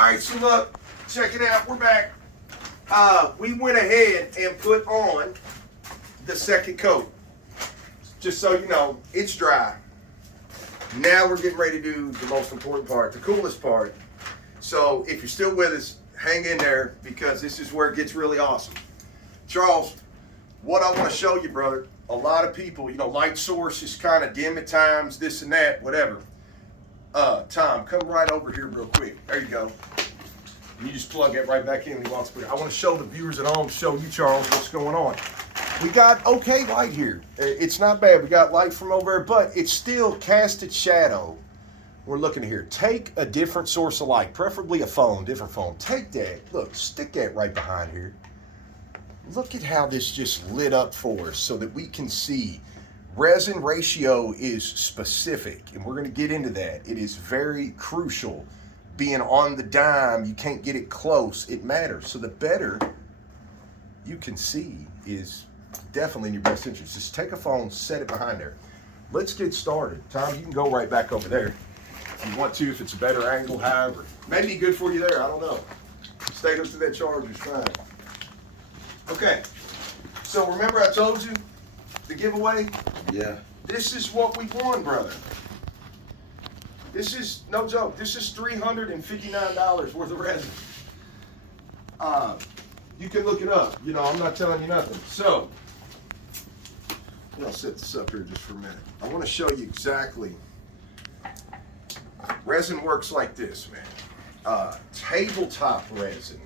All right, so look, check it out. We're back. We went ahead and put on the second coat. Just so you know, it's dry. Now we're getting ready to do the most important part, the coolest part. So if you're still with us, hang in there because this is where it gets really awesome. Charles, what I want to show you, brother, a lot of people, you know, light source is kind of dim at times, this and that, whatever. Tom, come right over here real quick. There you go. And you just plug it right back in. I want to show the viewers at home, show you, Charles, what's going on. We got okay light here. It's not bad. We got light from over there, but it's still casted shadow. We're looking here. Take a different source of light, preferably a phone, different phone. Take that. Look, stick that right behind here. Look at how this just lit up for us so that we can see. Resin ratio is specific, and we're going to get into that. It is very crucial. Being on the dime, you can't get it close. It matters. So the better you can see is definitely in your best interest. Just take a phone, set it behind there. Let's get started. Tom, you can go right back over there if you want to, if it's a better angle, however. Maybe good for you there, I don't know. Stay up to that charge is fine. Okay, so remember I told you the giveaway? Yeah. This is what we won, brother. This is, no joke, this is $359 worth of resin. You can look it up. You know, I'm not telling you nothing. So, I'll set this up here just for a minute. I want to show you exactly. Resin works like this, man. Tabletop resin.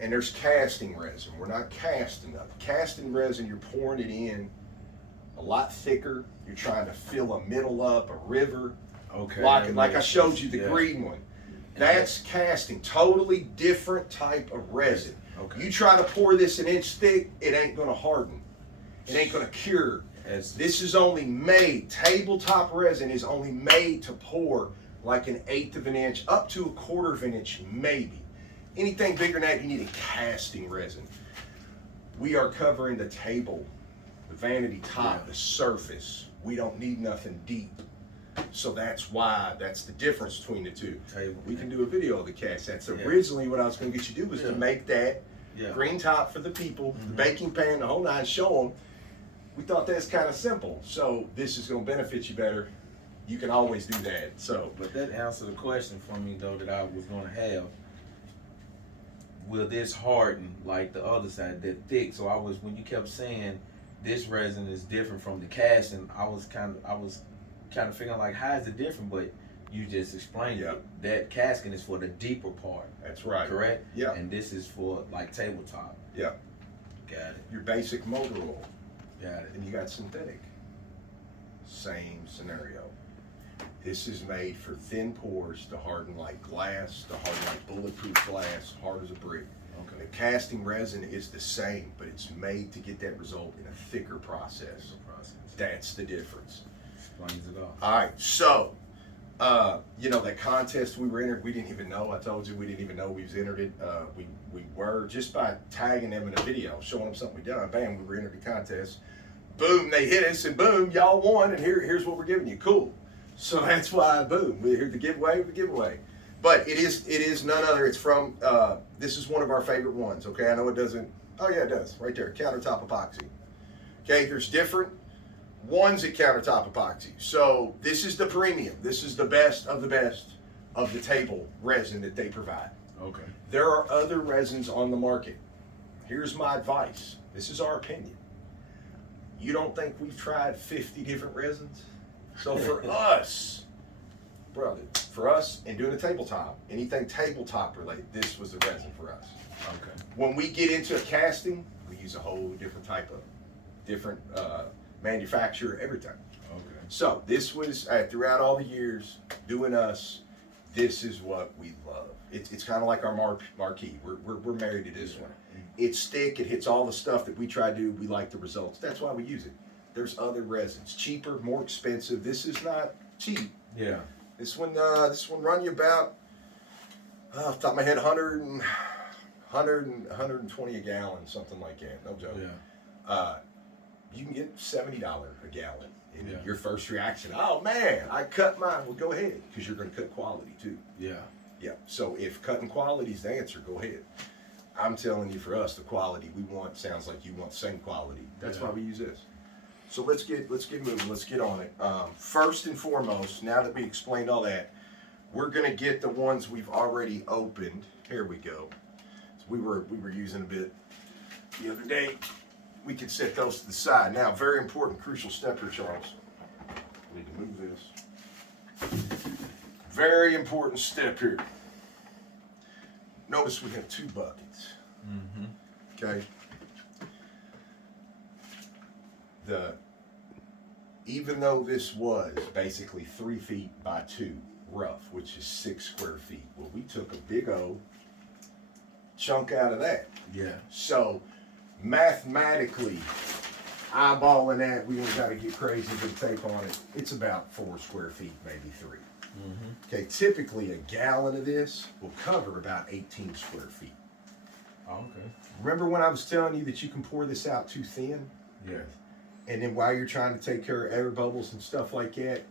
And there's casting resin. We're not casting up. Casting resin, you're pouring it in a lot thicker. You're trying to fill a middle up, a river. Okay. Like I showed you the green one. That's casting. Totally different type of resin. Okay. You try to pour this an inch thick, it ain't gonna harden. It ain't gonna cure. This is only made, tabletop resin is only made to pour like an 1/8 of an inch, up to 1/4 of an inch, maybe. Anything bigger than that, you need a casting resin. We are covering the table, the vanity top, the surface. We don't need nothing deep. So that's why, that's the difference between the two. We can do a video of the cast. That's originally what I was going to get you to do was to make that green top for the people, the baking pan, the whole nine, show them. We thought that's kind of simple. So this is going to benefit you better. You can always do that. So, but that answered the question for me though that I was going to have. Will this harden like the other side, that thick? So when you kept saying this resin is different from the casting, I was kind of figuring like, how is it different? But you just explained it. That casting is for the deeper part. That's right. Correct? Yeah. And this is for like tabletop. Yeah. Got it. Your basic motor oil. Got it. And you got synthetic. Same scenario. This is made for thin pores to harden like glass, to harden like bulletproof glass, hard as a brick. Okay. The casting resin is the same, but it's made to get that result in a thicker process. That's the difference. Explains it all. All right, so, you know, that contest we were entered, we didn't even know. I told you we didn't even know we was entered it. We were, just by tagging them in a video, showing them something we done, bam, we were entered the contest. Boom, they hit us, and boom, y'all won, and here's what we're giving you. Cool. So that's why, boom, we're here to give away. But it is none other. It's from, this is one of our favorite ones, okay? I know it doesn't, oh yeah, it does, right there, Countertop Epoxy. Okay, there's different ones at Countertop Epoxy. So this is the premium. This is the best of the table resin that they provide. Okay. There are other resins on the market. Here's my advice. This is our opinion. You don't think we've tried 50 different resins? So for us, brother, and doing a tabletop, anything tabletop related, this was the resin for us. Okay. When we get into a casting, we use a whole different type of, manufacturer every time. Okay. So this was, throughout all the years, doing us, this is what we love. It's kind of like our marquee. We're married to this one. It's thick, it hits all the stuff that we try to do, we like the results. That's why we use it. There's other resins, cheaper, more expensive. This is not cheap. Yeah. This one run you about, off the top of my head, 120 a gallon, something like that. No joke. Yeah. You can get $70 a gallon. And your first reaction, oh man, I cut mine. Well, go ahead, because you're going to cut quality too. Yeah. Yeah. So if cutting quality is the answer, go ahead. I'm telling you, for us, the quality we want sounds like you want the same quality. That's why we use this. So let's get moving. Let's get on it. First and foremost, now that we explained all that, we're gonna get the ones we've already opened. Here we go. So we were using a bit the other day. We can set those to the side. Now, very important, crucial step here, Charles. I need to move this. Very important step here. Notice we have 2 buckets. Okay. Even though this was basically 3 feet by 2 rough, which is 6 square feet, well, we took a big old chunk out of that. Yeah. So mathematically, eyeballing that, we ain't got to get crazy with the tape on it. It's about 4 square feet, maybe 3. Okay, typically a gallon of this will cover about 18 square feet. Oh, okay. Remember when I was telling you that you can pour this out too thin? Yes. And then while you're trying to take care of air bubbles and stuff like that,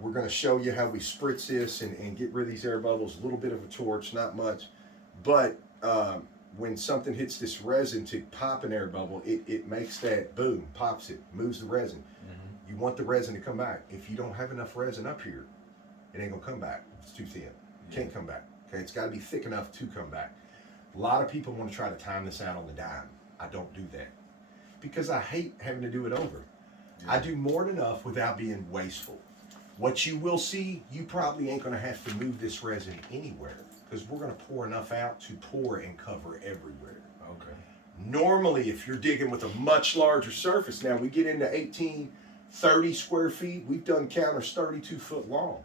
we're going to show you how we spritz this and get rid of these air bubbles. A little bit of a torch, not much. But when something hits this resin to pop an air bubble, it makes that boom, pops it, moves the resin. You want the resin to come back. If you don't have enough resin up here, it ain't going to come back. It's too thin. Can't come back. Okay, it's got to be thick enough to come back. A lot of people want to try to time this out on the dime. I don't do that because I hate having to do it over. I do more than enough without being wasteful. What you will see, you probably ain't going to have to move this resin anywhere because we're going to pour enough out to pour and cover everywhere. Okay. Normally, if you're digging with a much larger surface, now we get into 18, 30 square feet, we've done counters 32 foot long.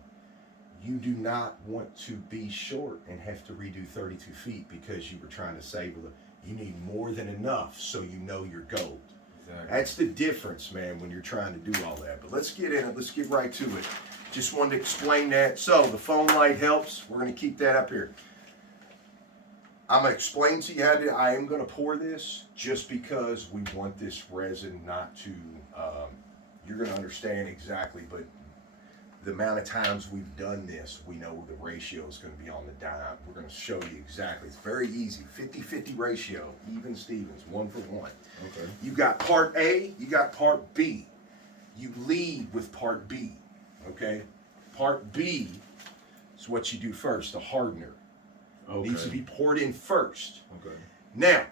You do not want to be short and have to redo 32 feet because you were trying to save a little. You need more than enough so you know you're gold. Exactly. That's the difference, man, when you're trying to do all that. But let's get in it. Let's get right to it. Just wanted to explain that. So the foam light helps. We're going to keep that up here. I'm going to explain to you how to, I am going to pour this just because we want this resin not to, you're going to understand exactly, but the amount of times we've done this, we know the ratio is going to be on the dime. We're going to show you exactly. It's very easy. 50-50 ratio, even Stevens, 1 for 1. Okay. You got part A, you got part B. You lead with part B, okay? Part B is what you do first, the hardener. Okay. Needs to be poured in first. Okay. Now,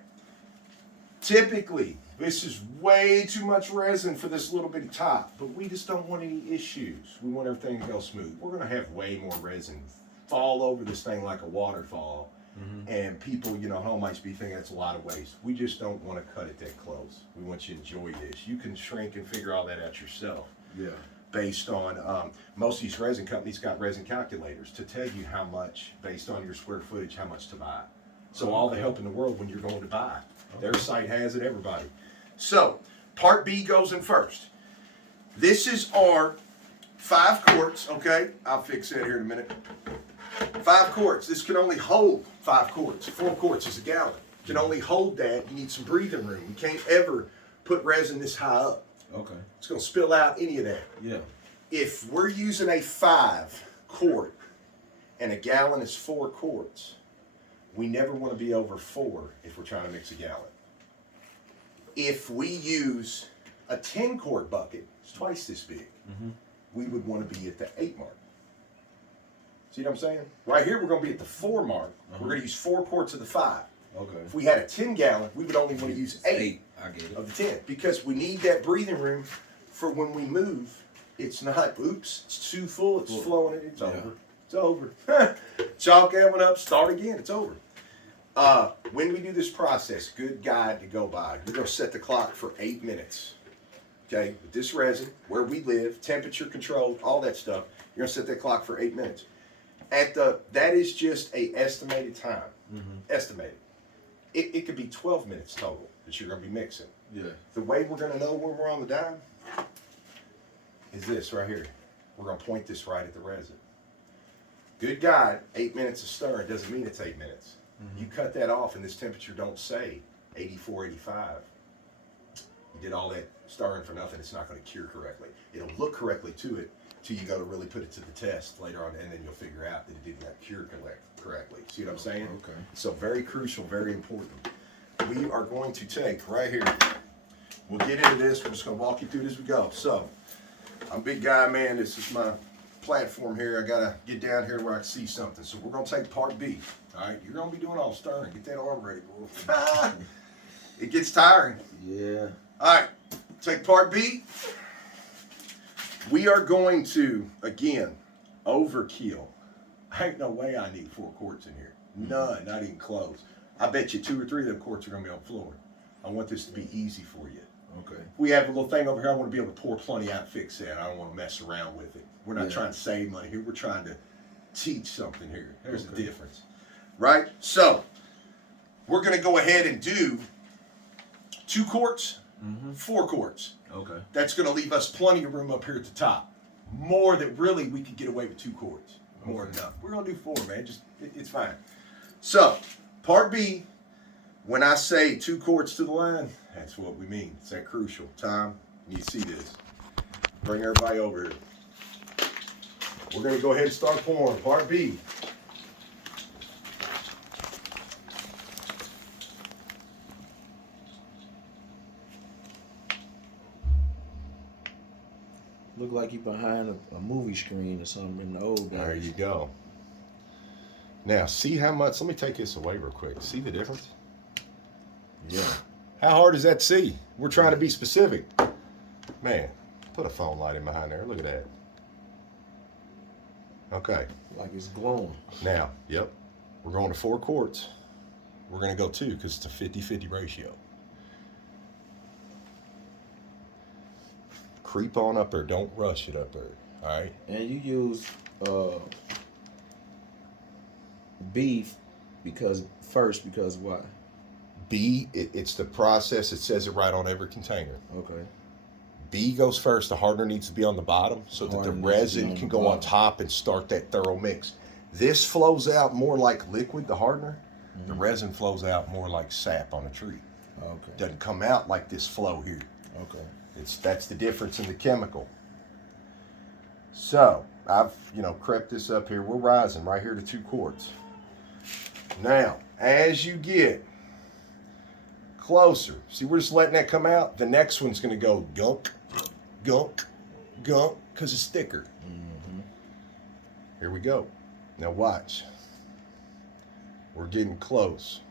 typically, this is way too much resin for this little bitty top, but we just don't want any issues. We want everything to go smooth. We're going to have way more resin fall over this thing like a waterfall, and people, home might be thinking that's a lot of waste. We just don't want to cut it that close. We want you to enjoy this. You can shrink and figure all that out yourself. Yeah. Based on, most of these resin companies got resin calculators to tell you how much, based on your square footage, how much to buy. So all the help in the world when you're going to buy. Their site has it, everybody. So, part B goes in first. This is our 5 quarts, okay? I'll fix that here in a minute. 5 quarts. This can only hold 5 quarts. 4 quarts is a gallon. Can only hold that. You need some breathing room. You can't ever put resin this high up. Okay. It's going to spill out any of that. Yeah. If we're using a 5 quart and a gallon is 4 quarts, we never want to be over 4 if we're trying to mix a gallon. If we use a 10 quart bucket, it's twice this big, we would want to be at the 8 mark. See what I'm saying? Right here, we're going to be at the 4 mark. We're going to use 4 quarts of the 5. Okay. If we had a 10 gallon, we would only want to use 8 I get it. of the 10 because we need that breathing room for when we move. It's not, oops, it's too full, it's flowing, it's over. It's over. Chalk that one up, start again, it's over. When we do this process, good guide to go by. You're going to set the clock for 8 minutes. Okay, with this resin, where we live, temperature controlled, all that stuff. You're going to set that clock for 8 minutes. That is just a estimated time. Estimated. It could be 12 minutes total that you're going to be mixing. Yeah. The way we're going to know when we're on the dime is this right here. We're going to point this right at the resin. Good guide, 8 minutes of stirring doesn't mean it's 8 minutes. You cut that off and this temperature don't say 84, 85. You did all that stirring for nothing. It's not going to cure correctly. It'll look correctly to it, till you go to really put it to the test later on, and then you'll figure out that it didn't have cured correctly. See what I'm saying? Okay. So very crucial, very important. We are going to take right here. We'll get into this. We're just going to walk you through it as we go. So, I'm a big guy, man. This is my platform here. I got to get down here where I can see something. So, we're going to take part B. All right? You're going to be doing all stern. Get that arm ready, boy. It gets tiring. Yeah. All right. Take part B. We are going to, again, overkill. Ain't no way I need 4 quarts in here. None. Not even close. I bet you 2 or 3 of them quarts are going to be on the floor. I want this to be easy for you. Okay. We have a little thing over here. I want to be able to pour plenty out and fix that. I don't want to mess around with it. We're not trying to save money here. We're trying to teach something here. There's a difference. Right? So, we're going to go ahead and do 2 quarts, 4 quarts. Okay. That's going to leave us plenty of room up here at the top. More than really we could get away with 2 quarts. More than enough. We're going to do 4, man. Just it's fine. So, part B, when I say 2 quarts to the line, that's what we mean. It's that crucial time. You see this. Bring everybody over here. We're going to go ahead and start pouring. Part B. Look like you behind a movie screen or something in the old days. There you go. Now, see how much, let me take this away real quick. See the difference? Yeah. How hard is that to see? We're trying to be specific. Man, put a phone light in behind there. Look at that. Okay. Like it's glowing. Now, yep. We're going to 4 quarts. We're going to go 2 because it's a 50-50 ratio. Creep on up there. Don't rush it up there. All right? And you use beef because why? B, it's the process. It says it right on every container. Okay. B goes first. The hardener needs to be on the bottom so that the resin can go on top and start that thorough mix. This flows out more like liquid, the hardener. The resin flows out more like sap on a tree. Okay. Doesn't come out like this flow here. Okay. That's the difference in the chemical. So I've crept this up here. We're rising right here to 2 quarts. Now, as you get closer, see, we're just letting that come out. The next one's going to go gunk, gunk, gunk, because it's thicker. Here we go. Now watch. We're getting close.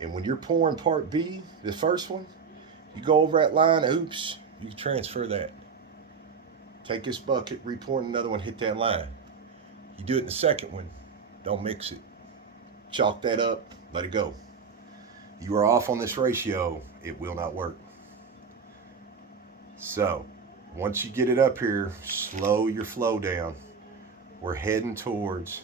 And when you're pouring part B, the first one, you go over that line, oops, you can transfer that. Take this bucket, re-pour in another one, hit that line. You do it in the second one, don't mix it. Chalk that up, let it go. You are off on this ratio, it will not work. So, once you get it up here, slow your flow down. We're heading towards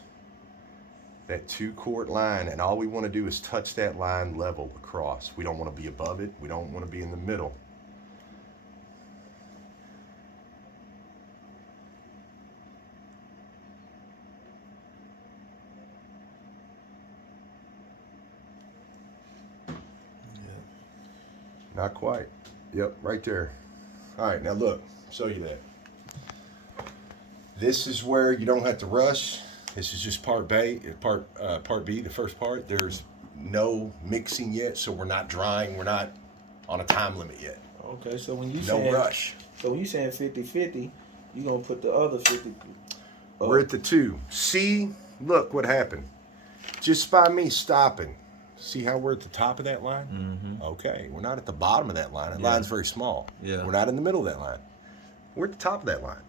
that 2 quart line, and all we want to do is touch that line level across. We don't want to be above it. We don't want to be in the middle. Not quite. Yep, right there. All right, now look, show you that. This is where you don't have to rush. This is just part B, the first part. There's no mixing yet, so we're not drying. We're not on a time limit yet. Okay, so when you No rush. So when you saying 50-50, you're gonna put the other 50. We're at the 2. See, look what happened. Just by me stopping. See how we're at the top of that line? Okay, we're not at the bottom of that line. That line's very small. Yeah. We're not in the middle of that line. We're at the top of that line.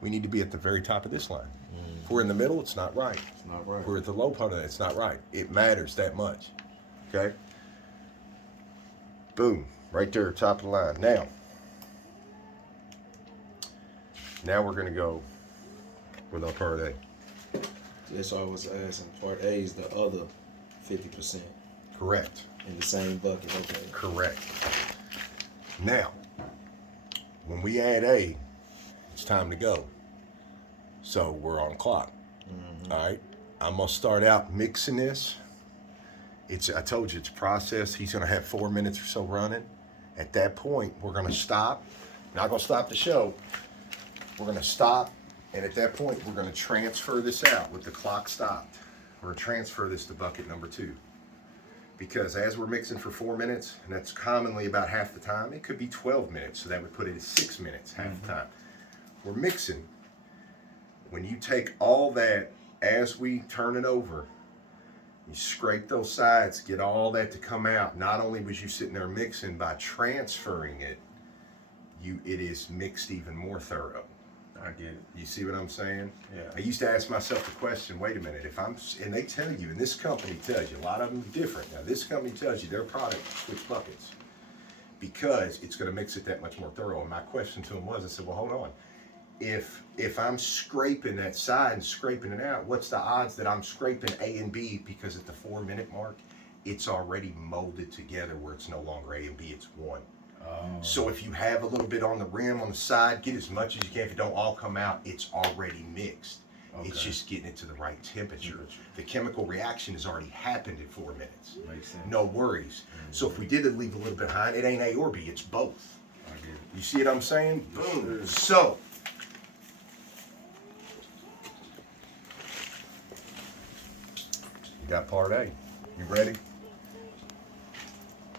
We need to be at the very top of this line. If we're in the middle, it's not right. It's not right. If we're at the low part of that, it's not right. It matters that much. Okay? Boom. Right there, top of the line. Now we're going to go with our part A. That's why I was asking. Part A is the other 50%. Correct. In the same bucket. Okay. Correct. Now, when we add A, it's time to go. So we're on clock. All right. I'm gonna start out mixing this. I told you it's a process. He's gonna have 4 minutes or so running. At that point, we're gonna stop. Not gonna stop the show. we're gonna stop, and at that point, we're gonna transfer this out with the clock stopped. We're gonna transfer this to bucket number 2. Because as we're mixing for 4 minutes, and that's commonly about half the time, it could be 12 minutes, so that would put it at 6 minutes half the time. We're mixing. When you take all that, as we turn it over, you scrape those sides, get all that to come out. Not only was you sitting there mixing, by transferring it, it is mixed even more thorough. I get it. You see what I'm saying? Yeah. I used to ask myself the question, wait a minute, and they tell you, and this company tells you, a lot of them are different. Now, this company tells you their product, switch buckets, because it's going to mix it that much more thorough. And my question to them was, I said, well, hold on. If I'm scraping that side and scraping it out, what's the odds that I'm scraping A and B, because at the 4 minute mark, it's already molded together where it's no longer A and B, it's one. So if you have a little bit on the rim, on the side, get as much as you can. If it don't all come out, it's already mixed. Okay. It's just getting it to the right temperature. The chemical reaction has already happened in 4 minutes. Makes sense. No worries. So if we did leave a little bit behind, it ain't A or B, it's both. I get it. You see what I'm saying? Boom. So you got part A. You ready?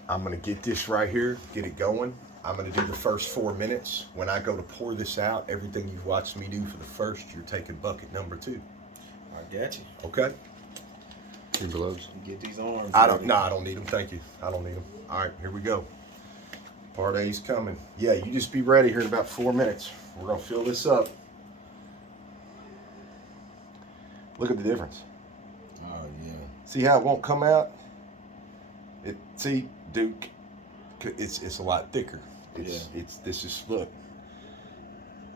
I'm gonna get this right here, get it going. I'm gonna do the first 4 minutes. When I go to pour this out, everything you've watched me do for the first, you're taking bucket number 2. I got you. Okay? Your gloves. You get these arms. I don't need them, thank you. I don't need them. All right, here we go. Part A's coming. Yeah, you just be ready here in about 4 minutes. We're gonna fill this up. Look at the difference. Oh, yeah. See how it won't come out? See, Duke, it's a lot thicker. Look,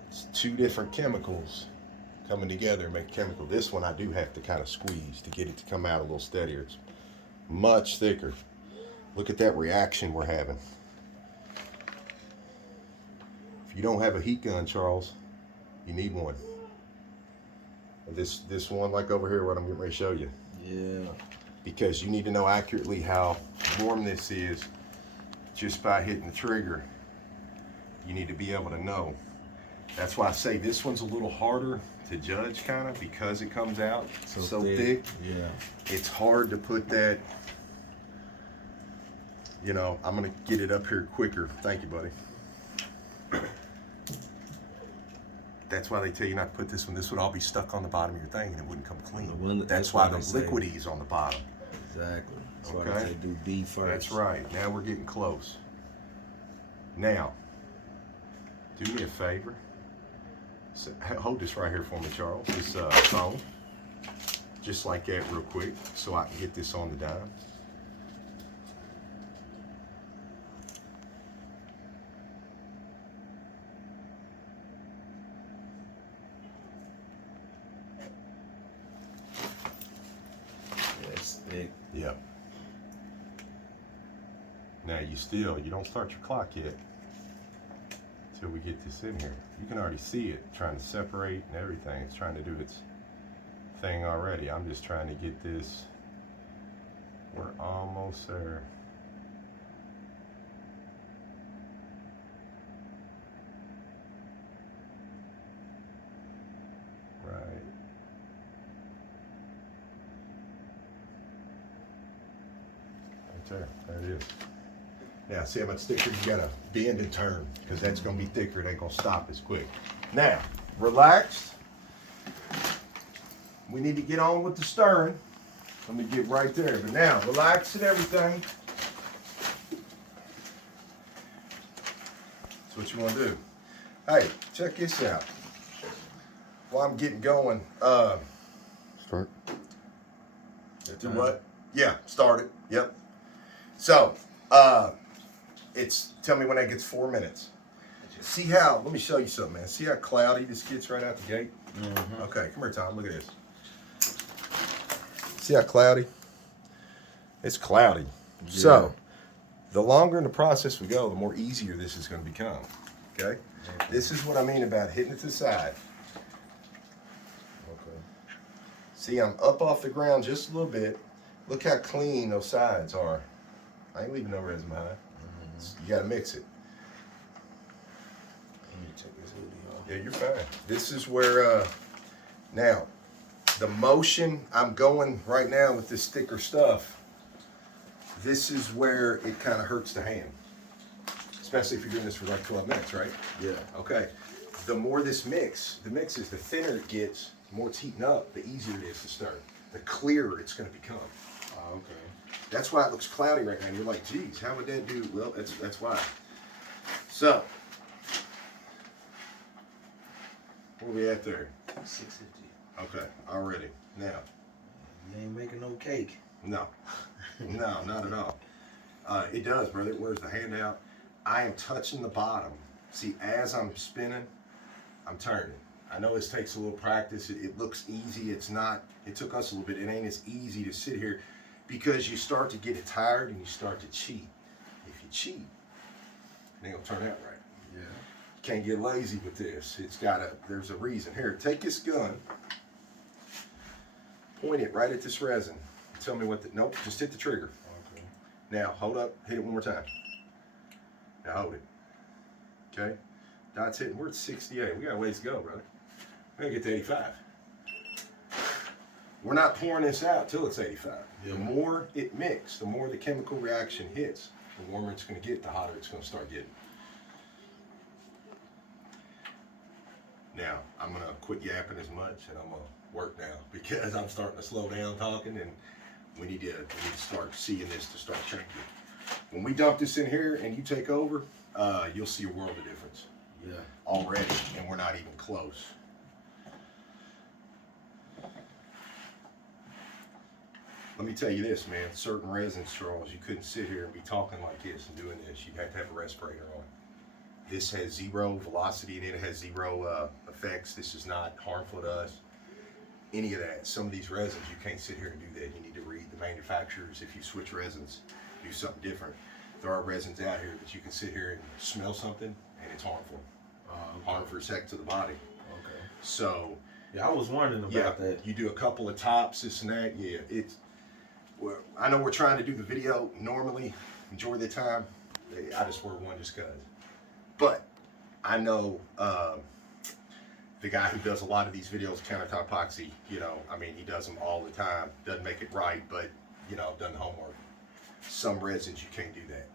it's 2 different chemicals coming together to make a chemical. This one I do have to kind of squeeze to get it to come out a little steadier. It's much thicker. Look at that reaction we're having. If you don't have a heat gun, Charles, you need one. This one, like over here, what I'm getting ready to show you. Yeah. Because you need to know accurately how warm this is just by hitting the trigger. You need to be able to know. That's why I say this one's a little harder to judge, kind of, because it comes out so thick. Yeah. It's hard to put that, you know, I'm gonna get it up here quicker. Thank you, buddy. That's why they tell you not to put this one. This would all be stuck on the bottom of your thing and it wouldn't come clean. That's why the liquidy is on the bottom. Exactly. That's Okay. why they say do B first. That's right. Now we're getting close. Now, do me a favor. Hold this right here for me, Charles. This phone. Just like that real quick so I can get this on the dime. That's thick. Yep. Now you don't start your clock yet until we get this in here. You can already see it trying to separate and everything. It's trying to do its thing already. I'm just trying to get this. We're almost there. Right. Right there. There it is. Now, see how much thicker you gotta bend and turn, because that's gonna be thicker. It ain't gonna stop as quick. Now, relaxed. We need to get on with the stirring. Let me get right there. But now, relax and everything. That's what you wanna do. Hey, check this out. While I'm getting going, Start. do what? Yeah, start it. Yep. So, tell me when that gets 4 minutes. See how, let me show you something, man. See how cloudy this gets right out the gate? Mm-hmm. Okay, come here, Tom. Look at this. See how cloudy? It's cloudy. Yeah. So, the longer in the process we go, the more easier this is going to become. Okay? This is what I mean about hitting it to the side. Okay. See, I'm up off the ground just a little bit. Look how clean those sides are. I ain't leaving no resin behind. You gotta mix it. Let me take this hoodie off. Yeah, you're fine. This is where, now, the motion I'm going right now with this thicker stuff, this is where it kind of hurts the hand. Especially if you're doing this for like 12 minutes, right? Yeah. Okay. The more the mix is, the thinner it gets, the more it's heating up, the easier it is to stir. The clearer it's going to become. Oh, okay. That's why it looks cloudy right now. And you're like, geez, how would that do? Well, that's why. So, where we at there? 650. Okay, already. Now, You ain't making no cake. no, no, not at all. It does, brother. Where's the handout? I am touching the bottom. See, as I'm spinning, I'm turning. I know this takes a little practice. It looks easy. It's not. It took us a little bit. It ain't as easy to sit here because you start to get it tired and you start to cheat. If you cheat, it ain't gonna turn out right. Yeah. You can't get lazy with this. There's a reason. Here, take this gun, point it right at this resin. Tell me nope, just hit the trigger. Okay. Now, hold up, hit it one more time. Now hold it. Okay? Dot's hitting, we're at 68. We got a ways to go, brother. We're gonna get to 85. We're not pouring this out till it's 85. Yeah. The more it mixes, the more the chemical reaction hits, the warmer it's gonna get, the hotter it's gonna start getting. Now, I'm gonna quit yapping as much and I'm gonna work now because I'm starting to slow down talking and we need to start seeing this to start changing. When we dump this in here and you take over, you'll see a world of difference. Yeah. Already, and we're not even close. Let me tell you this, man. Certain resins, Charles, you couldn't sit here and be talking like this and doing this. You'd have to have a respirator on. This has zero velocity in it. It has zero effects. This is not harmful to us. Any of that. Some of these resins, you can't sit here and do that. You need to read the manufacturers. If you switch resins, do something different. There are resins out here that you can sit here and smell something, and it's harmful. Okay. Harmful effect to the body. Okay. So, yeah, I was wondering about that. You do a couple of tops, this and that. Yeah, well, I know we're trying to do the video normally, enjoy the time. I just wear one just cause. But I know the guy who does a lot of these videos, Countertop Epoxy. You know, I mean, he does them all the time. Doesn't make it right, but you know, done the homework. Some resins you can't do that.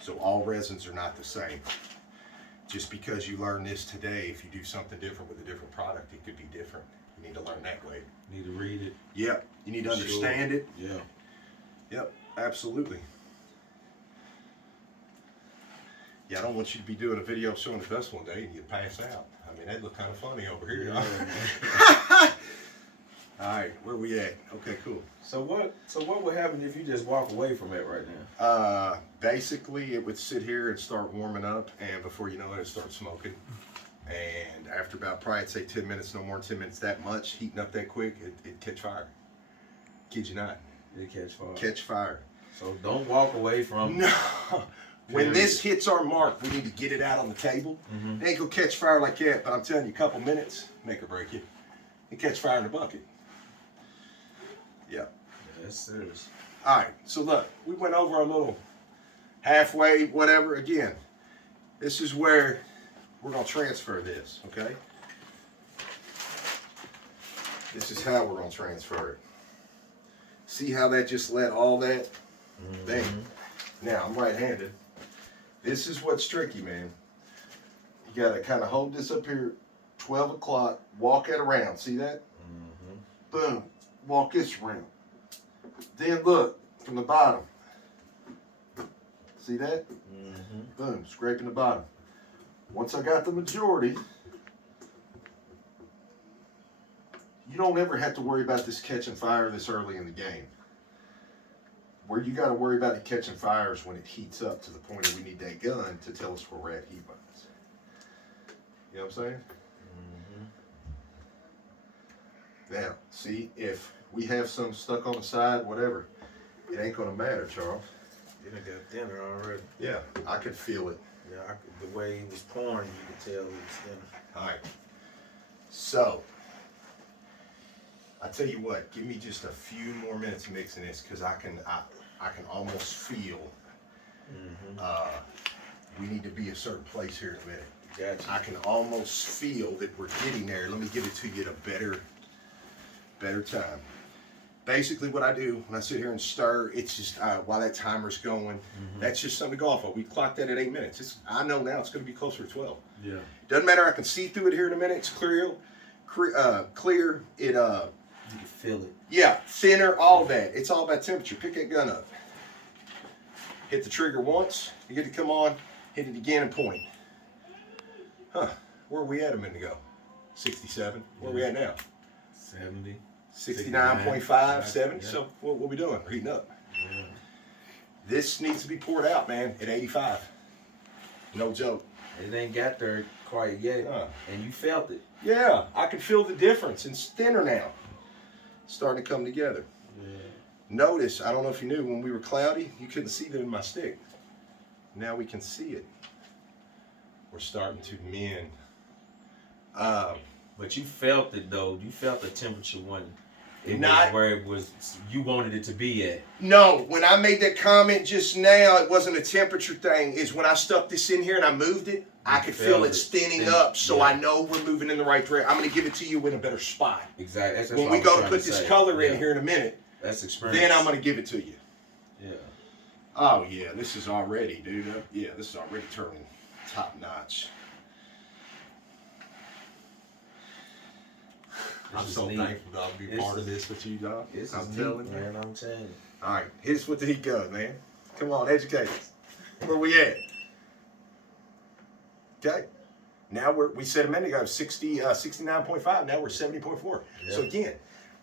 So all resins are not the same. Just because you learn this today, if you do something different with a different product, it could be different. You need to learn that way. Need to read it. Yep. You need to understand it. Yeah. Yep. Absolutely. Yeah, I don't want you to be doing a video showing the dust one day and you pass out. I mean, that'd look kind of funny over here. Yeah. All right, where we at? Okay, cool. So what would happen if you just walk away from it right now? Basically, it would sit here and start warming up, and before you know it, it starts smoking. And after about, probably I'd say 10 minutes, no more than 10 minutes, that much, heating up that quick, it'd catch fire. Kid you not. It catch fire. Catch fire. So don't walk away from. No. When this hits our mark, we need to get it out on the table. It ain't gonna catch fire like that, but I'm telling you, a couple minutes, make or break it. It catch fire in the bucket. Yeah. That's serious. All right, so look, we went over a little halfway, whatever. Again, this is where we're gonna transfer this, okay? This is how we're gonna transfer it. See how that just let all that thing. Now, I'm right-handed. This is what's tricky, man. You gotta kind of hold this up here, 12 o'clock, walk it around, see that? Boom, walk this around. Then look, from the bottom. See that? Boom, scraping the bottom. Once I got the majority, you don't ever have to worry about this catching fire this early in the game. Where you got to worry about it catching fire is when it heats up to the point where we need that gun to tell us where we're at heat wise. You know what I'm saying? Now, see, if we have some stuck on the side, whatever, it ain't going to matter, Charles. You done got thinner already. Yeah, I could feel it. Yeah, the way he was pouring, you could tell he was thinner. All right. So, I tell you what, give me just a few more minutes mixing this because I can almost feel we need to be a certain place here in a minute. Gotcha. I can almost feel that we're getting there. Let me give it to you at a better time. Basically what I do when I sit here and stir, it's just while that timer's going, that's just something to go off of. We clocked that at 8 minutes. I know now it's going to be closer to 12. Yeah. Doesn't matter. I can see through it here in a minute. It's clear. It You can feel it. yeah, thinner, all that. It's all about temperature. Pick that gun up. Hit the trigger once. You get to come on. Hit it again and point. Huh? Where were we at a minute ago? 67. Where are we at now? 70. 69.5, 70. Yeah. So what we doing? We're heating up. Yeah. This needs to be poured out, man, at 85. No joke. It ain't got there quite yet, and you felt it. Yeah, I can feel the difference. It's thinner now. It's starting to come together. Yeah. Notice, I don't know if you knew, when we were cloudy, you couldn't see that in my stick. Now we can see it. We're starting to mend. But you felt it though. You felt the temperature when it Not- was where it was. You wanted it to be at. No, when I made that comment just now, it wasn't a temperature thing. Is when I stuck this in here and I moved it, I could feel felt it's it thinning thin, up, so yeah. I know we're moving in the right direction. I'm going to give it to you in a better spot. Exactly. That's When what we I was go to trying put this say. color in Yeah. here in a minute, That's experience. then I'm going to give it to you. Yeah. Oh yeah, this is already, dude. Yeah, this is already turning top notch. I'm This so is neat. thankful to be This part of is- this with you, dog. This I'm is telling neat, you. man. I'm telling you. All right, hit us with the heat gun, man. Come on, educate us. Where we at? Okay. Now we said a minute ago 69.5. Now we're 70.4. Yeah. So again,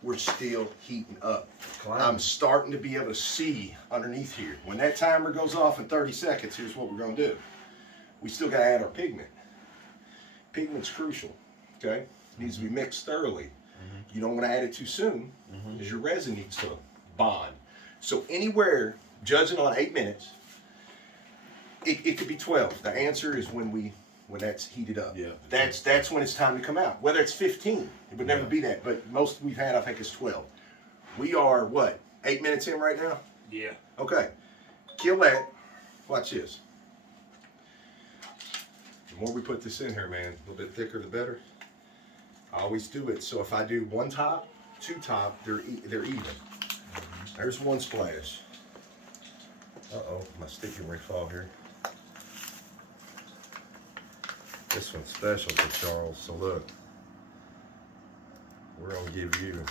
we're still heating up. Climbing. I'm starting to be able to see underneath here. When that timer goes off in 30 seconds, here's what we're going to do. We still got to add our pigment. Pigment's crucial. Okay, it needs to be mixed thoroughly. You don't want to add it too soon, because your resin needs to bond. So anywhere, judging on 8 minutes, it could be 12. The answer is when that's heated up. Yeah. That's when it's time to come out. Whether it's 15, it would never be that. But most we've had, I think, is 12. We are what, 8 minutes in right now? Yeah. Okay. Kill that. Watch this. The more we put this in here, man, a little bit thicker the better. I always do it. So if I do one top, two top, they're even. There's one splash. Uh-oh, my sticky ring fall here. This one's special for Charles, so look. We're gonna give you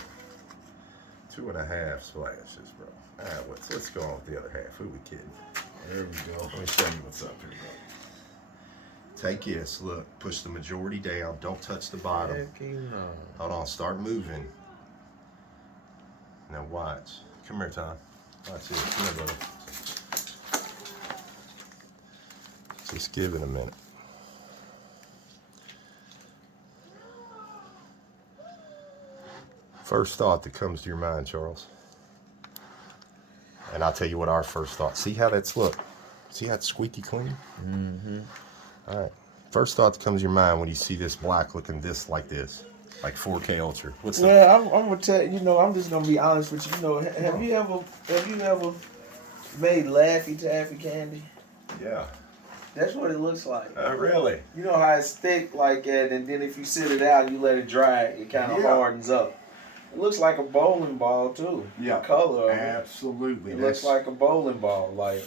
2.5 splashes, bro. All right, let's go on with the other half. Who we kidding? There we go. Let me show you what's up here, bro. Take this, look, push the majority down, don't touch the bottom. Heck, you know. Hold on, start moving. Now watch. Come here, Tom. Watch this. Come here, brother. Just give it a minute. First thought that comes to your mind, Charles. And I'll tell you what our first thought. See how that's look? See how it's squeaky clean? Mm-hmm. All right. First thought that comes to your mind when you see this black looking like 4K Ultra. What's the Well, I'm gonna tell you. You know, I'm just gonna be honest with you. You know, have you ever made Laffy Taffy candy? Yeah. That's what it looks like. Really? You know how it's thick like that, and then if you sit it out and you let it dry, it kind of Yeah. hardens up. It looks like a bowling ball too. Yeah. The color of it. Absolutely. It looks like a bowling ball. Like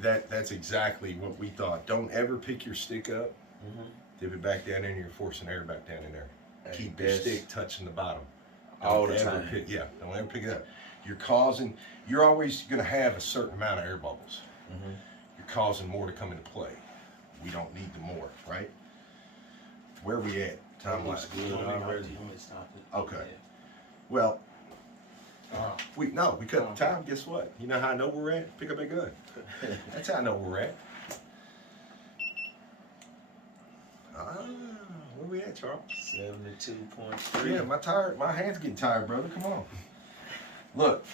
That's exactly what we thought. Don't ever pick your stick up, dip it back down in, you're forcing air back down in there. Keep your that's- stick touching the bottom. all Don't the ever time. don't ever pick it up. You're always going to have a certain amount of air bubbles. You're causing more to come into play. We don't need the more, right? Where are we at? Time wise. Okay. Well, we cut the time. Guess what? You know how I know where we're at? Pick up that gun. That's how I know where we're at. Where we at, Charles? 72.3. Yeah, my hand's getting tired, brother. Come on. Look.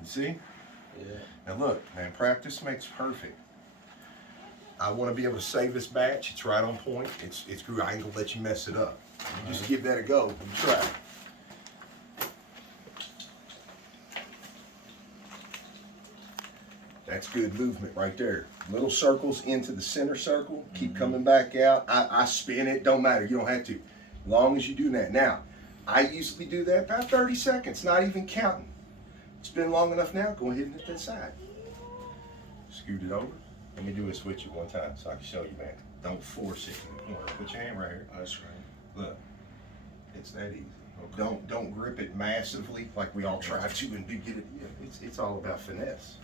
You see? Yeah. Now look, man, practice makes perfect. I want to be able to save this batch. It's right on point. It's good. I ain't gonna let you mess it up. You just give that a go and try. That's good movement right there. Little circles into the center circle. Keep coming back out. I spin it. Don't matter. You don't have to. As long as you do that. Now, I usually do that about 30 seconds, not even counting. It's been long enough now. Go ahead and hit that side. Scoot it over. Let me do a switch it one time so I can show you, man. Don't force it in the corner. Put your hand right here. That's right. Look, it's that easy. Don't grip it massively like we all try to and get it. Yeah, it's all about finesse.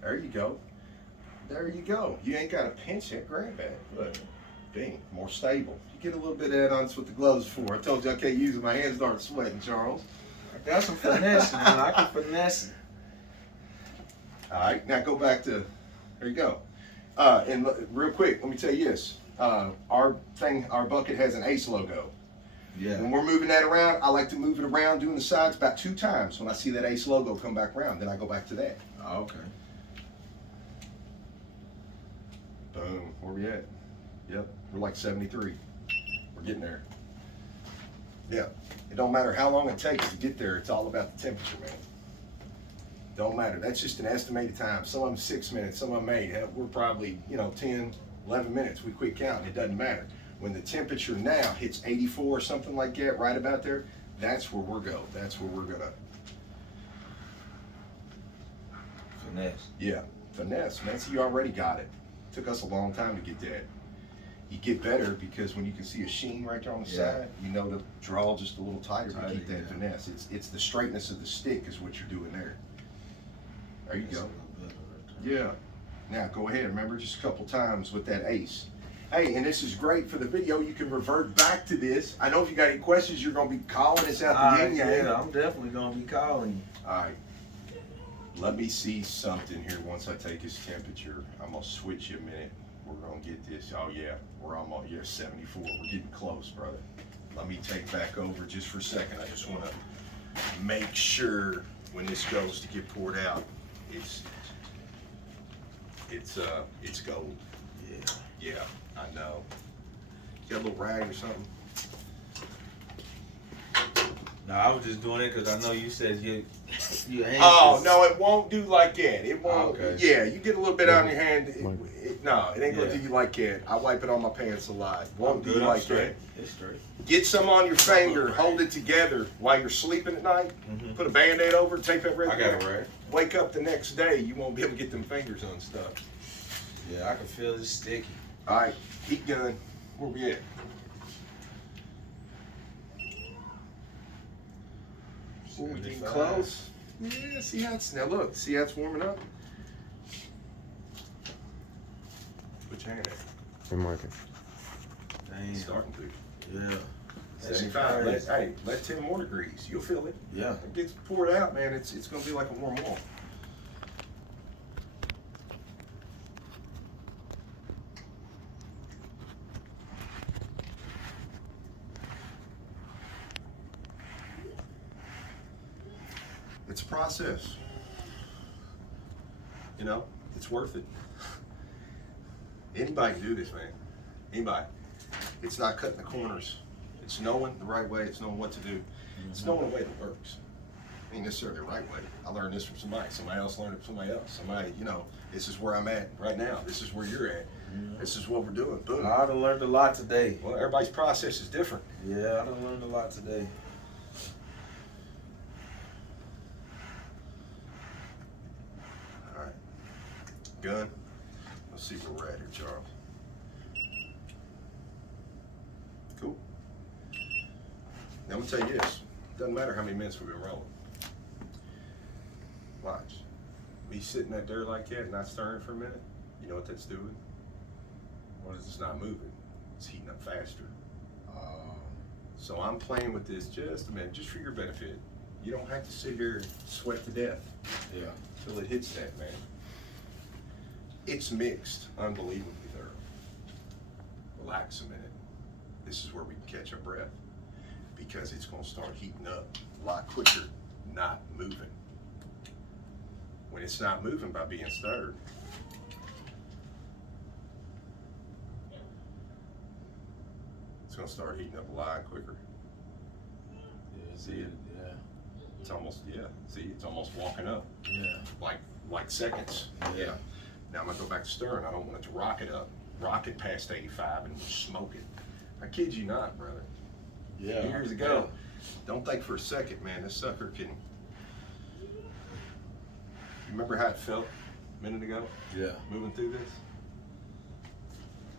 There you go. There you go. You ain't got to pinch it. Grab it. Look, bing, more stable. You get a little bit of that on. That's what the gloves for. I told you I can't use it. My hands start sweating, Charles. I got some finesse, man. I can finesse it. All right, now go back to. There you go. And real quick, let me tell you this. Our bucket has an ACE logo. Yeah. When we're moving that around, I like to move it around doing the sides about 2 times. When I see that ACE logo come back around, then I go back to that. Oh, okay. Boom. Where we at? Yep. We're like 73. We're getting there. Yeah. It don't matter how long it takes to get there. It's all about the temperature, man. Don't matter. That's just an estimated time. Some of them 6 minutes. Some of them 8. Hell, we're probably, 10, 11 minutes. We quit counting. It doesn't matter. When the temperature now hits 84 or something like that, right about there, that's where we're going. That's where we're gonna. Finesse. Yeah, finesse, man. So you already got it. Took us a long time to get that. You get better because when you can see a sheen right there on the side, you know to draw just a little tighter to keep that finesse. It's the straightness of the stick is what you're doing there. There you go. Yeah. Now go ahead. Remember, just a couple times with that ACE. Hey, and this is great for the video. You can revert back to this. I know if you got any questions, you're going to be calling us out the yin-yang. Yeah, I'm definitely going to be calling you. All right. Let me see something here once I take his temperature. I'm going to switch you a minute. We're going to get this. Oh, yeah. We're almost, 74. We're getting close, brother. Let me take back over just for a second. I just want to make sure when this goes to get poured out, it's gold. Yeah. Yeah, I know. You got a little rag or something? No, I was just doing it because I know you said you ain't. Oh, no, it won't do like that. It won't. Okay. Yeah, you get a little bit on your hand. No, it ain't going to Yeah. do you like that. I wipe it on my pants a lot. Won't do you I'm like straight. that. It's straight. Get some on your finger. Hold it together while you're sleeping at night. Mhm. Put a Band-Aid over it. Tape that red. I got it right. Wake up the next day, you won't be able to get them fingers unstuck. Yeah, I can feel it sticky. All right, heat gun. Where we at? Ooh, we getting 75. close. Yeah, see how it's now. Look, see how it's warming up. Put your hand in. I'm marking. Dang. It's starting to. Yeah. 75. Let 10 more degrees. You'll feel it. Yeah. It gets poured out, man. It's gonna be like a warm wall. It's a process. It's worth it. Anybody can do this, man. Anybody. It's not cutting the corners. It's knowing the right way. It's knowing what to do. It's knowing the way that works. Ain't necessarily the right way. I learned this from somebody. Somebody else learned it from somebody else. Somebody, this is where I'm at right now. This is where you're at. This is what we're doing. Boom. I done learned a lot today. Well, everybody's process is different. Yeah, I done learned a lot today. All right. Gun. Let's see where we're at here, Charles. Cool. Now I'm gonna tell you this. Doesn't matter how many minutes we've been rolling. Watch. Me sitting that there like that, not stirring for a minute. You know what that's doing? What is it's not moving? It's heating up faster. So I'm playing with this just a minute, just for your benefit. You don't have to sit here and sweat to death. Yeah. Till it hits that, man. It's mixed unbelievably thorough. Relax a minute. This is where we can catch our breath because it's going to start heating up a lot quicker, not moving. When it's not moving by being stirred, it's going to start heating up a lot quicker. Yeah, See it? Yeah. It's almost, see, it's almost walking up. Yeah. Like like seconds. Yeah. Now I'm gonna go back to stirring. I don't want it to rock it past 85 and smoke it. I kid you not, brother. Yeah. Years ago. Don't think for a second, man, this sucker can. You remember how it felt a minute ago? Yeah. Moving through this?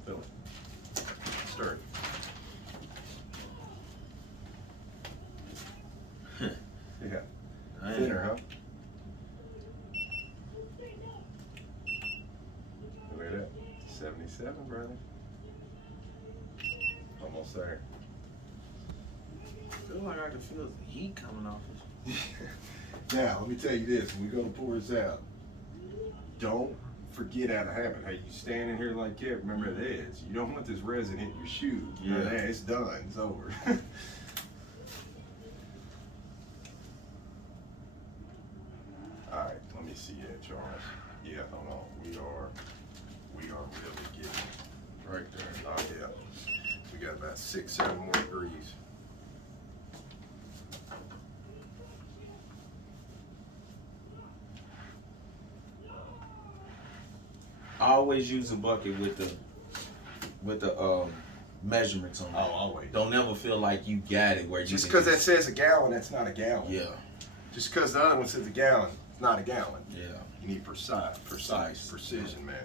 Feel it. Stir it. Yeah. Thinner, huh? Look at that. 77, brother. Almost there. I feel like I can feel the heat coming off it. Now, let me tell you this. When we go to pour this out, don't forget out of habit. Hey, you stand in here like that, remember it is. You don't want this resin hitting your shoe. Yeah. Nah, it's done. It's over. All right, let me see that, Charles. Yeah, hold on. We are really getting right there. Oh yeah. We got about 6, 7 more degrees. I always use a bucket with the measurements on it. Oh, always. Don't never feel like you got it where you Just can because that says a gallon, that's not a gallon. Yeah. Just because the other one says a gallon, it's not a gallon. Yeah. You need precise, precision, man.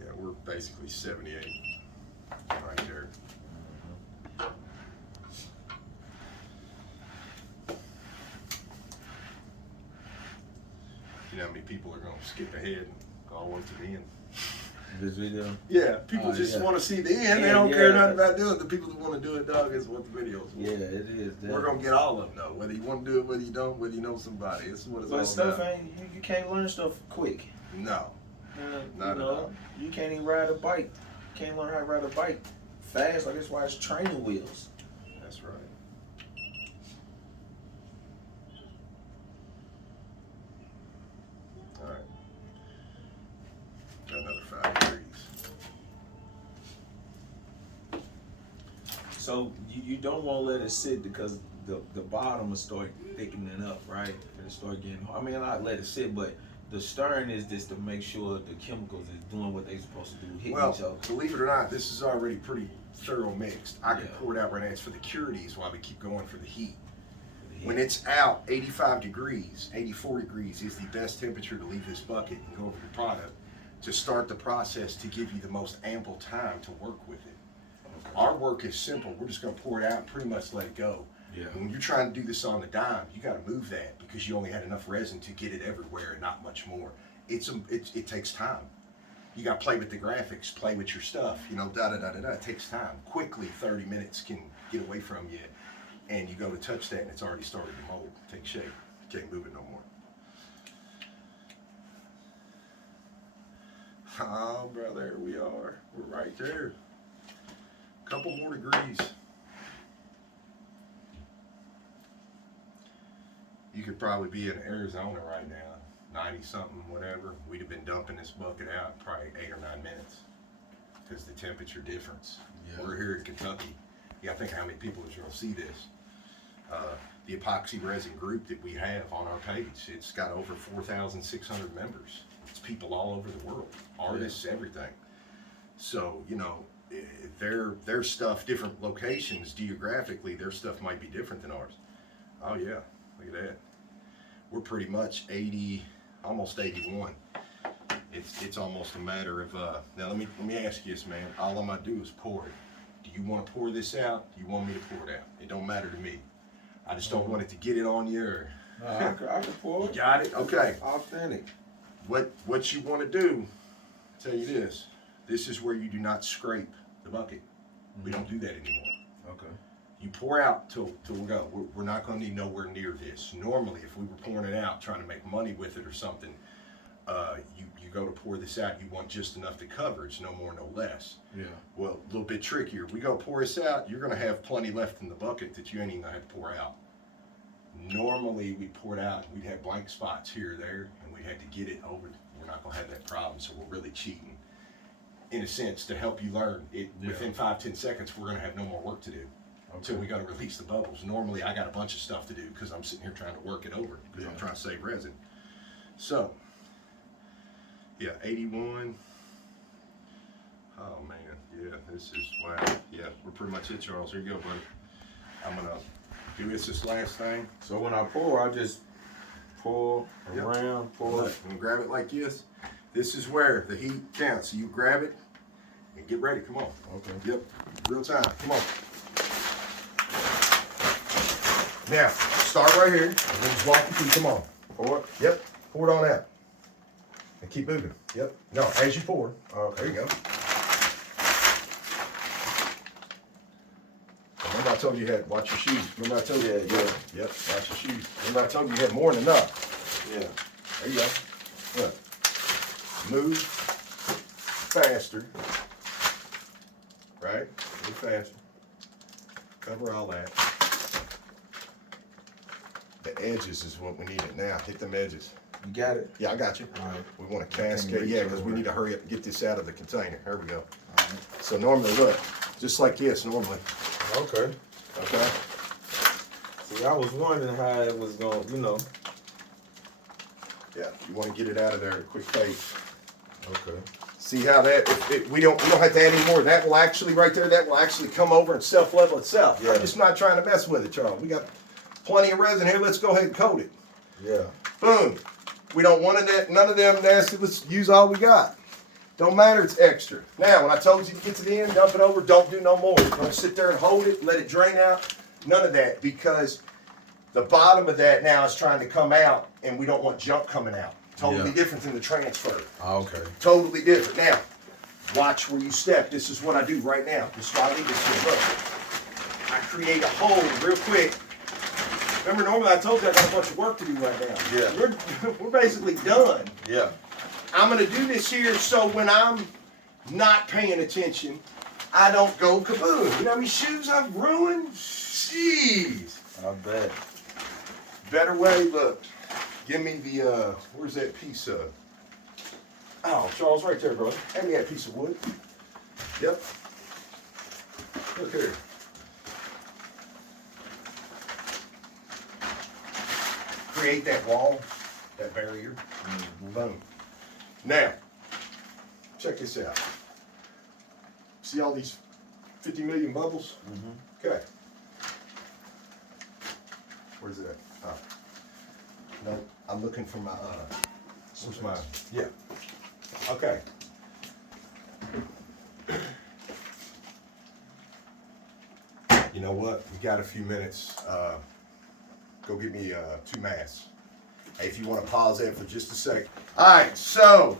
Yeah, we're basically 78 right there. You know how many people are going to skip ahead and go all the way to the end? This video? Yeah, people just want to see the end. They don't care nothing about doing it. The people that want to do it, dog, is what the videos Yeah, it is. We're going to get all of them, though. Whether you want to do it, whether you don't, whether you know somebody. This is what it's all But stuff about. ain't, you can't learn stuff quick. No. Not at all. You can't even ride a bike. You can't learn how to ride a bike fast. Like, that's why it's training wheels. That's right. All right. Got another 5 degrees. So you don't want to let it sit because the bottom will start thickening up, right? It'll start getting hard. I mean, not let it sit, but the stirring is just to make sure the chemicals is doing what they're supposed to do, hitting each other. Believe it or not, this is already pretty thorough mixed. I can Yeah. pour it out right now. It's for the curities while we keep going for the heat. When it's out 85 degrees, 84 degrees is the best temperature to leave this bucket and go over your product to start the process to give you the most ample time to work with it. Okay. Our work is simple. We're just going to pour it out and pretty much let it go. Yeah. When you're trying to do this on the dime, you got to move that because you only had enough resin to get it everywhere and not much more. It takes time. You got to play with the graphics, play with your stuff, you know, It takes time. Quickly, 30 minutes can get away from you, and you go to touch that and it's already started to mold, take shape. You can't move it no more. Oh, brother, we are. We're right there. Couple more degrees. You could probably be in Arizona right now, 90 something, whatever. We'd have been dumping this bucket out in probably 8 or 9 minutes because the temperature difference. Yeah. We're here in Kentucky. You gotta think how many people are gonna see this. The epoxy resin group that we have on our page, it's got over 4,600 members. It's people all over the world, artists, everything. So, you know, their stuff, different locations geographically, their stuff might be different than ours. Oh yeah, look at that. We're pretty much 80, almost 81. It's almost a matter of now let me ask you this, man. All I'm gonna do is pour it. Do you want to pour this out? Do you want me to pour it out? It don't matter to me. I just don't want it to get it on you. Or I can pour it. you got it? Okay. Authentic. What you want to do? I'll tell you this. This is where you do not scrape the bucket. We don't do that anymore. Okay. You pour out till we go. We're not going to need nowhere near this. Normally, if we were pouring it out, trying to make money with it or something, you go to pour this out, you want just enough to cover. It's no more, no less. Yeah. Well, a little bit trickier. We go pour this out, you're going to have plenty left in the bucket that you ain't even going to have to pour out. Normally, we pour it out, and we'd have blank spots here or there, and we'd have to get it over. We're not going to have that problem, so we're really cheating. in a sense, to help you learn. Within 5-10 seconds, we're gonna have no more work to do until we gotta release the bubbles. Normally, I got a bunch of stuff to do because I'm sitting here trying to work it over because I'm trying to save resin. So, yeah, 81. Oh man, yeah, this is, wow. Yeah, we're pretty much it, Charles. Here you go, buddy. I'm gonna do this last thing. So when I pour, I just pull around, pull. Look, I'm gonna grab it like this. This is where the heat counts. So you grab it and get ready. Come on. Okay. Yep. Real time. Come on. Now, start right here. I'm gonna just walk you through. Come on. Pour it. Yep. Pour it on out. And keep moving. Yep. No, as you pour. Okay. There you go. Remember I told you had, watch your shoes. Remember I told you had, yep, watch your shoes. Remember I told you you had more than enough. Yeah. There you go. Look. Move faster. Right? Move faster. Cover all that. The edges is what we need it now. Hit them edges. You got it? Yeah, I got you. All right. We want to cascade, yeah, because we need to hurry up and get this out of the container. There we go. All right. So normally, look, just like this, normally. Okay. Okay? See, I was wondering how it was going, you know. Yeah, you want to get it out of there at a quick pace. Okay. See how that, we don't have to add any more. That will actually, right there, that will actually come over and self-level itself. Yeah. I'm just not trying to mess with it, Charles. We got plenty of resin here. Let's go ahead and coat it. Yeah. Boom. We don't want none of them nasty. Let's use all we got. Don't matter, it's extra. Now, when I told you to get to the end, dump it over, don't do no more. Don't sit there and hold it, let it drain out. None of that, because the bottom of that now is trying to come out, and we don't want junk coming out. Totally different than the transfer. Okay. Totally different. Now, watch where you step. This is what I do right now. This is why I leave this here. Look. I create a hole real quick. Remember, normally I told you I got a bunch of work to do right now. Yeah. We're basically done. Yeah. I'm gonna do this here so when I'm not paying attention, I don't go kaboom. You know how many shoes I've ruined? Jeez. I bet. Better way, look. Give me the, where's that piece of? Oh, Charles, right there, brother. Hand me that piece of wood. Yep. Look here. Create that wall, that barrier. Boom. Now, check this out. See all these 50 million bubbles? Okay. Where's it at? Oh. No, I'm looking for my, where's my, yeah. Okay. You know what? We got a few minutes. Go get me 2 masks. Hey, if you want to pause that for just a second. All right, so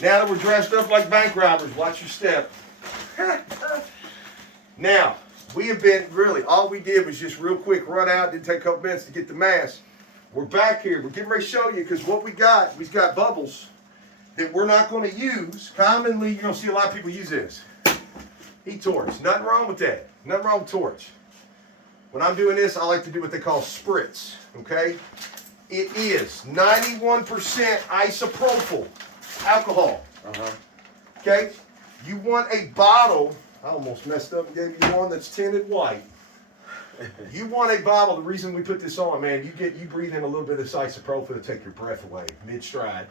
now that we're dressed up like bank robbers, watch your step. Now, we have been really, all we did was just real quick run out, didn't take a couple minutes to get the mask. We're back here. We're getting ready to show you because what we've got bubbles that we're not going to use. Commonly, you're going to see a lot of people use this. Heat torch. Nothing wrong with that. Nothing wrong with torch. When I'm doing this, I like to do what they call spritz. Okay? It is 91% isopropyl alcohol. Okay? You want a bottle. I almost messed up and gave you one that's tinted white. You want a bottle. The reason we put this on, man, you breathe in a little bit of this isopropyl to take your breath away mid-stride.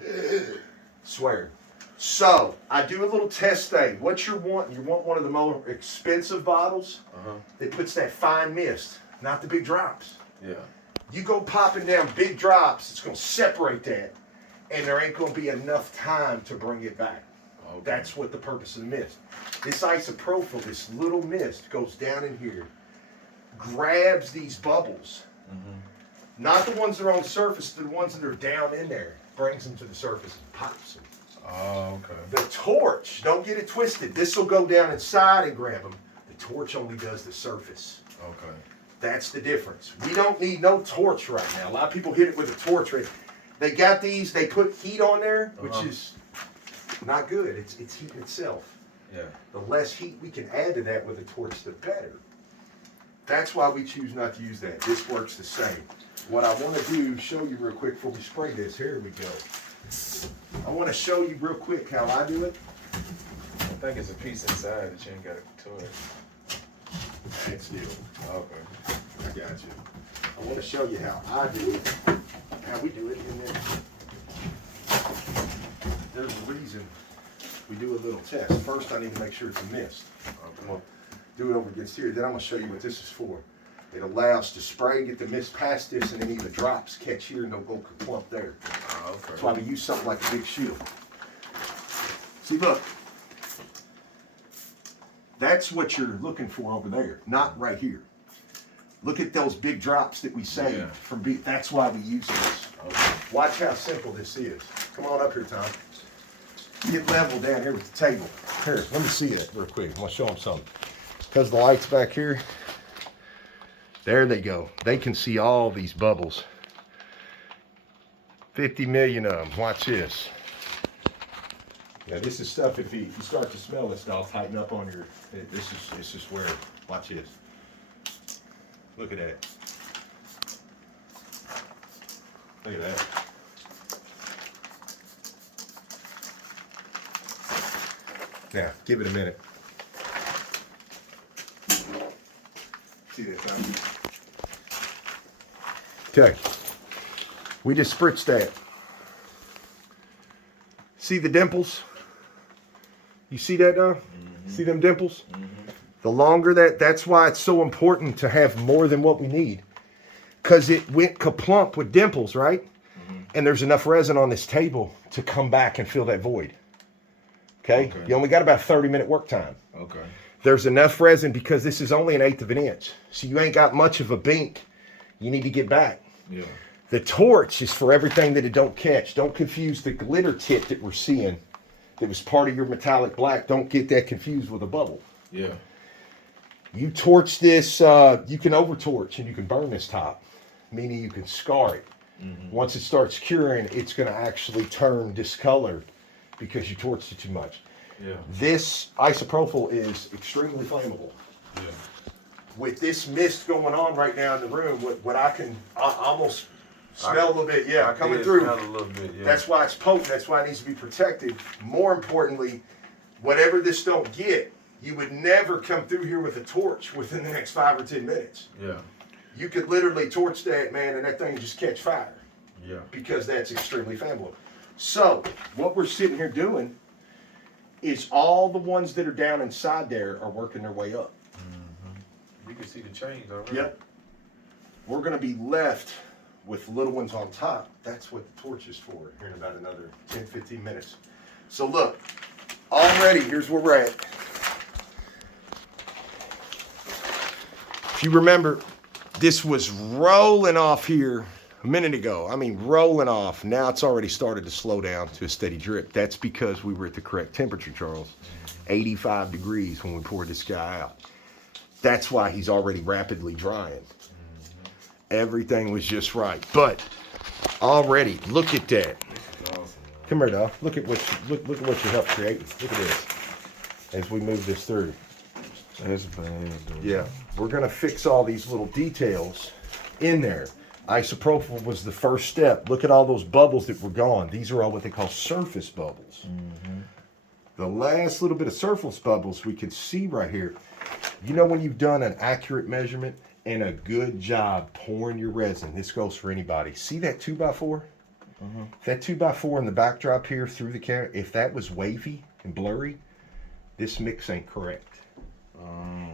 Swear. So I do a little test thing. What you're wanting, you want one of the more expensive bottles that puts that fine mist, not the big drops. Yeah. You go popping down big drops, it's going to separate that, and there ain't going to be enough time to bring it back. Okay. That's what the purpose of the mist. This isopropyl, this little mist, goes down in here, grabs these bubbles, not the ones that are on the surface, the ones that are down in there, brings them to the surface and pops them. Oh, okay. The torch, don't get it twisted. This will go down inside and grab them. The torch only does the surface. Okay. That's the difference. We don't need no torch right now. A lot of people hit it with a torch. They got these, they put heat on there, which is not good. It's heat itself. Yeah. The less heat we can add to that with a torch, the better. That's why we choose not to use that. This works the same. What I want to do, show you real quick before we spray this. Here we go. I want to show you real quick how I do it. I think it's a piece inside that you ain't got to it. That's still. Okay. I got you. I want to show you how I do it, how we do it, and then there's a reason we do a little test. First, I need to make sure it's a mist. I'm going to do it over against here. Then I'm going to show you what this is for. It allows to spray, get the mist past this, and then even drops catch here and they'll go clump there. Okay. That's why we use something like a big shield. See, look. That's what you're looking for over there, not right here. Look at those big drops that we saved from being. That's why we use this. Okay. Watch how simple this is. Come on up here, Tom. Get level down here with the table. Here, let me see it real quick. I'm gonna show them something. Because the light's back here. There they go. They can see all these bubbles. 50 million of them. Watch this. Yeah, this is stuff. If you start to smell this, it'll tighten up on your. This is where. Watch this. Look at that. Look at that. Now, give it a minute. See this, huh? Okay. We just spritzed that. See the dimples? You see that now? Mm-hmm. See them dimples? Mm-hmm. The longer that's why it's so important to have more than what we need. Because it went kaplump with dimples, right? Mm-hmm. And there's enough resin on this table to come back and fill that void. Okay? You only got about 30-minute work time. Okay. There's enough resin because this is only 1/8 of an inch. So you ain't got much of a bink. You need to get back. Yeah. The torch is for everything that it don't catch. Don't confuse the glitter tip that we're seeing that was part of your metallic black. Don't get that confused with a bubble. Yeah. You torch this, you can over torch and you can burn this top, meaning you can scar it. Mm-hmm. Once it starts curing, it's going to actually turn discolored because you torched it too much. Yeah. This isopropyl is extremely flammable. Yeah. With this mist going on right now in the room, what I almost smell a little bit, coming through. Smell a little bit, yeah. That's why it's potent. That's why it needs to be protected. More importantly, whatever this don't get, you would never come through here with a torch within the next 5 or 10 minutes. Yeah. You could literally torch that, man, and that thing just catch fire. Yeah. Because that's extremely flammable. So, what we're sitting here doing is all the ones that are down inside there are working their way up. Mm-hmm. You can see the change already. Yep. We're going to be left with little ones on top. That's what the torch is for here in about another 10, 15 minutes. So look, already, here's where we're at. If you remember, this was rolling off here a minute ago. I mean, rolling off. Now it's already started to slow down to a steady drip. That's because we were at the correct temperature, Charles. 85 degrees when we poured this guy out. That's why he's already rapidly drying. Everything was just right. But already, look at that. Awesome, come here, dog. Look at what you helped create. Look at this. As we move this through. That's bad, dude. Yeah. We're gonna fix all these little details in there. Isopropyl was the first step. Look at all those bubbles that were gone. These are all what they call surface bubbles. Mm-hmm. The last little bit of surface bubbles we can see right here. You know when you've done an accurate measurement and a good job pouring your resin, this goes for anybody. See that 2x4? Mm-hmm. That 2x4 in the backdrop here through the camera, if that was wavy and blurry, this mix ain't correct.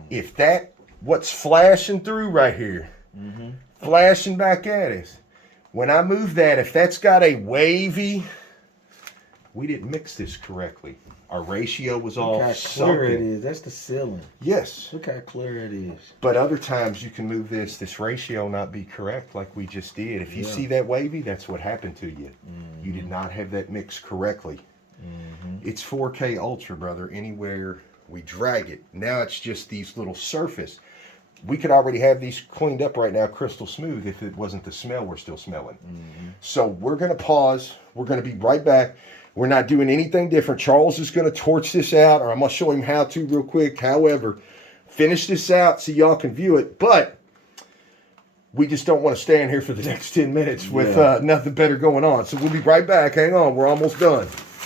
If that, what's flashing through right here, mm-hmm. flashing back at us, when I move that, if that's got a wavy, we didn't mix this correctly. Our ratio was all look how clear it is. That's the ceiling. Yes. Look how clear it is. But other times you can move this ratio not be correct like we just did. If you see that wavy, that's what happened to you. Mm-hmm. You did not have that mixed correctly. Mm-hmm. It's 4K Ultra, brother. Anywhere we drag it. Now it's just these little surface. We could already have these cleaned up right now, crystal smooth, if it wasn't the smell we're still smelling. Mm-hmm. So we're going to pause. We're going to be right back. We're not doing anything different. Charles is going to torch this out, or I'm going to show him how to real quick. However, finish this out so y'all can view it. But we just don't want to stand here for the next 10 minutes with nothing better going on. So we'll be right back. Hang on. We're almost done.